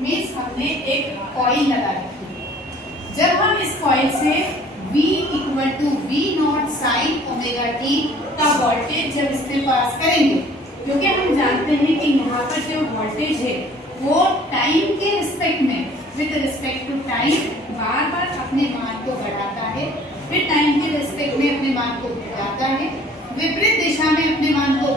Means हमने एक coil लगा रखी है। जब हम इस कॉइल से V equal to V not sine omega t का वोल्टेज जब इसमें पास करेंगे, क्योंकि हम जानते हैं कि यहाँ पर जो वोल्टेज है वो टाइम के रिस्पेक्ट में, विद रिस्पेक्ट टू टाइम बार बार अपने मान को बढ़ाता है, फिर टाइम के रिस्पेक्ट में अपने मान को घटाता है, विपरीत दिशा में अपने मान को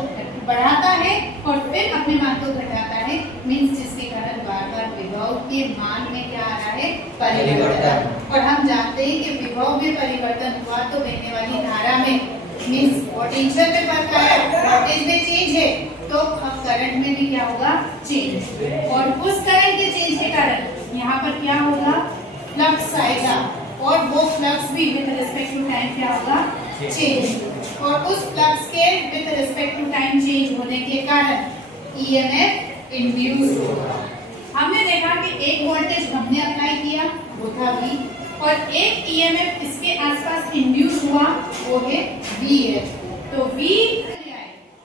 बढ़ाता है और फिर अपने मान को घटाता है। मीन्स जिसके कारण बार बार विभव के मान में क्या आ रहा है, परिवर्तन। और हम जानते हैं कि विभव में परिवर्तन हुआ तो बहने वाली धारा में मीन्स पोटेंशियल में फर्क आया, वोल्टेज में चेंज है, तो अब करंट में भी क्या होगा, चेंज। और उस करंट के चेंज के कारण यहाँ पर क्या होगा, फ्लक्स आएगा, और वो फ्लक्स भी विद रिस्पेक्ट टू टाइम क्या होगा, चेंज। और उस फ्लक्स के with respect to time change होने के कारण ईएमएफ इंड्यूस होगा। हमने देखा कि एक वोल्टेज हमने अप्लाई किया वो था V, और एक ईएमएफ इसके आसपास इंड्यूस हुआ वो है V। तो V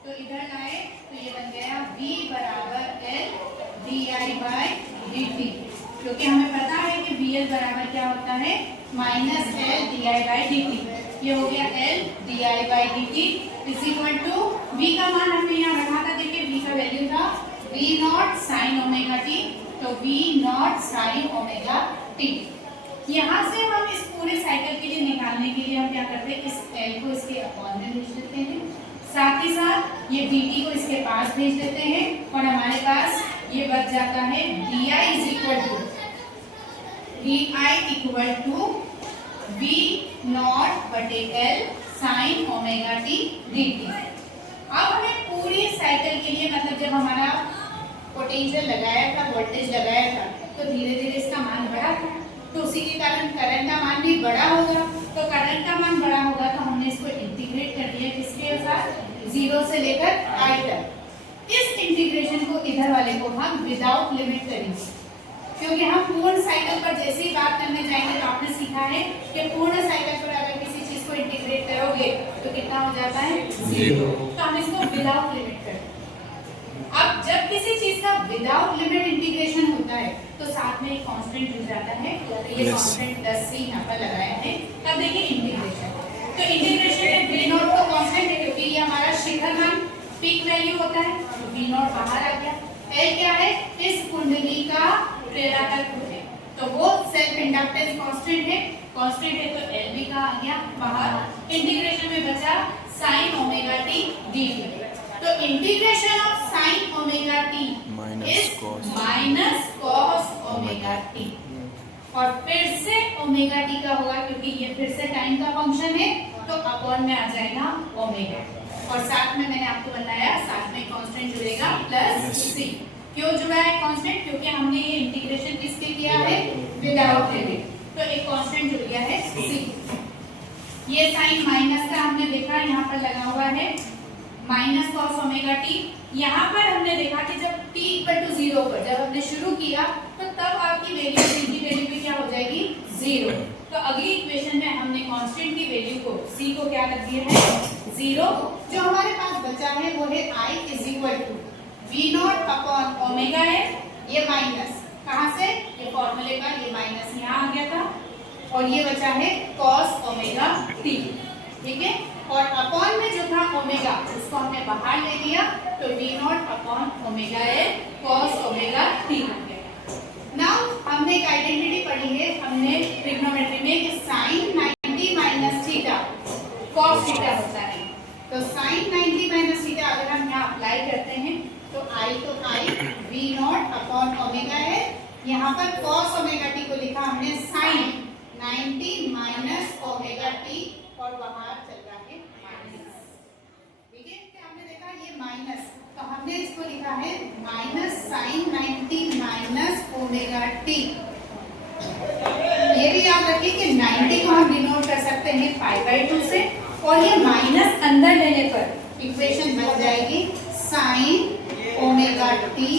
तो इधर लाए तो ये बन गया V बराबर L di/dt, क्योंकि हमें पता है कि VL बराबर क्या होता है, माइनस L di/dt। ये हो गया L di/dt is equal to V का मान हमने यहाँ रखा था, देखिए V का वैल्यू था V not sine omega T, तो V not sine omega T. यहाँ से हम इस पूरे साइकिल के लिए निकालने के लिए हम क्या करते हैं, इस L को इसके अपॉन में भेज देते हैं, साथ ही साथ ये dt को इसके पास भेज देते हैं, और हमारे पास ये बच जाता है di is equal to V not बटे L sine omega t dt। अब हमें पूरी साइकिल के लिए, मतलब जब हमारा पोटेंशियल लगाया था, वोल्टेज लगाया था, तो धीरे धीरे इसका मान बढ़ा था, तो उसी के कारण करंट का मान भी बड़ा होगा। तो करंट का मान बड़ा होगा तो हमने इसको इंटीग्रेट कर दिया किसके साथ, 0 से लेकर I तक। इस इंटीग्रेशन को इधर वाले को हम विदाउट लिमिट करेंगे, क्योंकि हम पूर्ण साइकिल पर जैसे ही बात करने जाएंगे तो आपने सीखा है कि पूर्ण साइकिल पर अगर किसी चीज को इंटीग्रेट करोगे तो कितना हो जाता है, 0। तो हम इसको विदाउट लिमिट करते हैं। अब जब किसी चीज का विदाउट लिमिट इंटीग्रेशन होता है तो साथ में एक कांस्टेंट जुड़ जाता है, तो ये कांस्टेंट 10 यहाँ पर लगाया है। अब देखिए इंटीग्रेशन, तो इंटीग्रेशन में v नॉट तो कांस्टेंट है, क्योंकि ये हमारा शिखर मान पीक वैल्यू होता है, तो v नॉट बाहर आ गया। L क्या है, इस कुंडली का प्रेरकत्व है, तो वो सेल्फ इंडक्टेंस कांस्टेंट है, तो L भी का आ गया बाहर। इंटीग्रेशन में बचा sin ओमेगा t dt। तो integration of sin omega t is minus cos omega t, और फिर से ओमेगा t का होगा क्योंकि ये फिर से टाइम का फंक्शन है, तो अपॉन में आ जाएगा ओमेगा, और साथ में मैंने आपको बताया साथ में कांस्टेंट जुड़ेगा प्लस c। क्यों जुड़ा है कांस्टेंट, क्योंकि हमने ये इंटीग्रेशन किसके किया है, विदाउट लिमिट, तो एक कांस्टेंट जुड़ गया है c। ये साइन माइनस का हमने देखा यहाँ पर लगा हुआ है, माइनस कॉस ओमेगा टी। यहाँ पर हमने देखा कि जब t इक्वल टू 0 पर जब हमने शुरू किया तो तब आपकी वैल्यू c की वैल्यू भी क्या हो जाएगी, 0। तो अगली इक्वेशन में हमने कांस्टेंट की वैल्यू को c को क्या कर दिया है, 0। जो हमारे पास बचा है वो है I is equal to V not upon omega है, ये माइनस कहाँ से, ये फॉर्मूले का ये माइनस यहाँ आ गया था, और ये बचा है cos ओमेगा t, ठीक है। और अपॉन में जो था ओमेगा उसको हमने बाहर ले लिया, तो v नॉट अपॉन ओमेगा है cos ओमेगा t हो गया। नाउ हमने एक आइडेंटिटी पढ़ी है, हमने ट्रिग्नोमेट्री में कि sin 90 minus theta cos theta होता है, तो sin 90 माइनस थीटा अगर हम यहाँ अप्लाई करते हैं तो I v not upon omega है, यहाँ पर cos ओमेगा t को लिखा हमने sin 90 माइनस ओमेगा t, और बाहर चल रहा है माइनस, ठीक है। हमने देखा ये माइनस, तो हमने इसको लिखा है minus sine 90 minus omega t. ये भी याद रखिए कि 90 को हम डिनोट कर सकते हैं π/2 से, और ये माइनस अंदर लेने पर इक्वेशन बन जाएगी sine omega t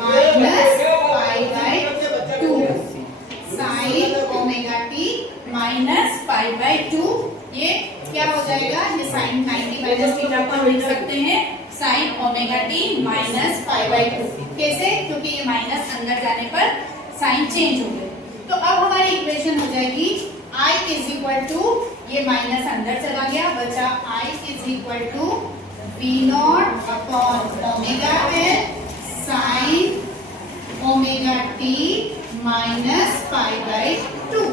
minus π/2, sine omega t minus π/2 ये क्या हो जाएगा, ये साइन 90 माइनस थीटा को लिख सकते हैं sign omega t minus pi by 2। कैसे? क्योंकि ये माइनस अंदर जाने पर साइन चेंज हो गए। तो अब हमारी इक्वेशन हो जाएगी I इज इक्वल टू, ये माइनस अंदर चला गया, बचा I is equal to V not upon omega L sine omega t minus pi by 2।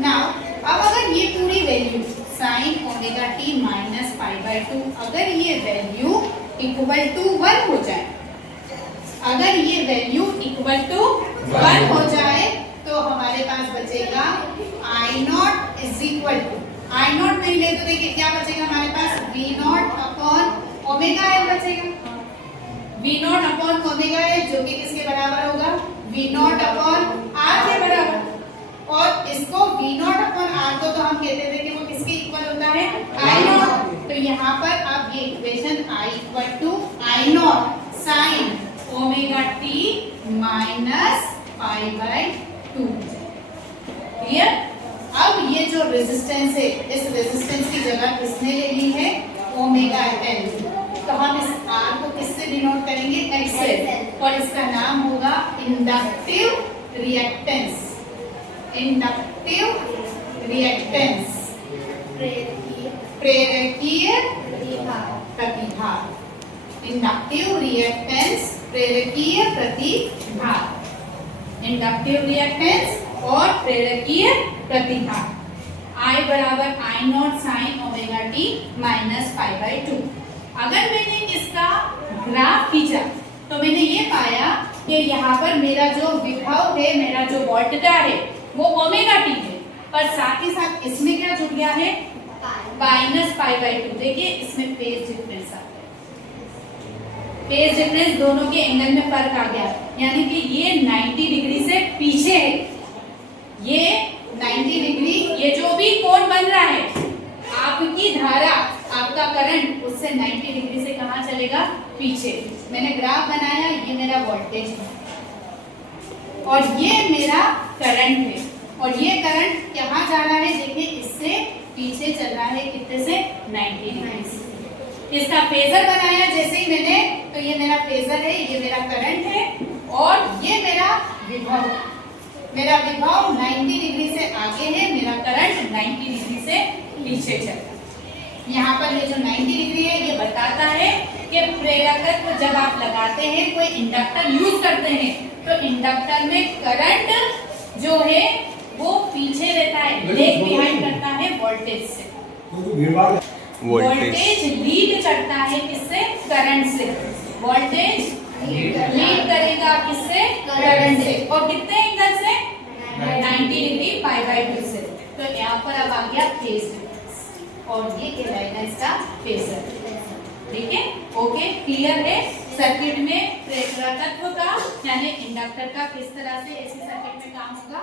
Now अब अगर ये पूरी value sine omega t minus pi by 2, अगर ये वैल्यू इक्वल टू 1 हो जाए, अगर ये वैल्यू इक्वल टू 1 हो जाए तो हमारे पास बचेगा I naught is equal to, I naught नहीं ले तो देखिए क्या बचेगा हमारे पास, V naught upon omega L बचेगा, V naught upon omega L जो कि किसके बराबर होगा, वी नॉट अपॉन आर के बराबर। और इसको V नॉट अपॉन आर को तो हम कहते थे कि वो किसके इक्वल होता है, आई नॉट। तो यहाँ पर अब ये equation I equal to I not sine omega t minus pi by 2। Clear? अब ये जो रेजिस्टेंस है, इस रेजिस्टेंस की जगह किसने ले ली है, ओमेगा एल। तो हम इस R को किससे डिनोट करेंगे, X से, और इसका नाम होगा इंडक्टिव रिएक्टेंस। इंडक्टिव रिएक्टेंस, प्रेरकीय प्रतिभार। इंडक्टिव रिएक्टेंस, प्रेरकीय प्रतिभार, इंडक्टिव रिएक्टेंस और प्रेरकीय प्रतिभार। I बराबर I not sine omega t minus pi by 2। अगर मैंने इसका ग्राफ खींचा तो मैंने ये पाया कि यहाँ पर मेरा जो विभव है, मेरा जो वोल्टता है वो ओमेगा टी है, पर साथ ही साथ इसमें क्या जुड़ गया है, माइनस पाई बाई 2। देखिए इसमें फेज डिफरेंस आ गया, फेज डिफरेंस दोनों के एंगल में फर्क आ गया, यानी कि ये 90 डिग्री से पीछे है, ये 90 डिग्री, ये जो भी कोण बन रहा है, आपकी धारा, आपका करंट उससे 90 डिग्री से कहाँ चलेगा, पीछे। मैंने ग्राफ बनाया, ये मेरा वोल्टेज है और ये मेरा करंट है, और ये करंट कहाँ जा रहा है, देखिए इससे पीछे चल रहा है, कितने से, 90 डिग्री से। इसका फेजर बनाया जैसे ही मैंने, तो ये मेरा फेजर है, ये मेरा करंट है और ये मेरा विभव। मेरा विभव 90 डिग्री से आगे है, मेरा करंट 90 डिग्री से पीछे चल रहा है। यहाँ पर ये जो 90 डिग्री है ये बताता है कि प्रेरकत्व जब आप लगाते हैं, कोई इंडक्टर यूज करते हैं, तो इंडक्टर में करंट जो है वो पीछे रहता है, लेग बिहाइंड करता है वोल्टेज से। वोल्टेज लीड करता है किससे, करंट से। वोल्टेज लीड करेगा किससे, करंट से, और कितने एंगल से, 90 डिग्री पाई बाई 2 से। तो यहाँ पर अब आ गया फेज डिफरेंस, और ये कहलाएगा इसका फेजर। ठीक है, ओके, क्लियर है। सर्किट में प्रेरकत्व का यानी इंडक्टर का किस तरह से ऐसे सर्किट में काम होगा।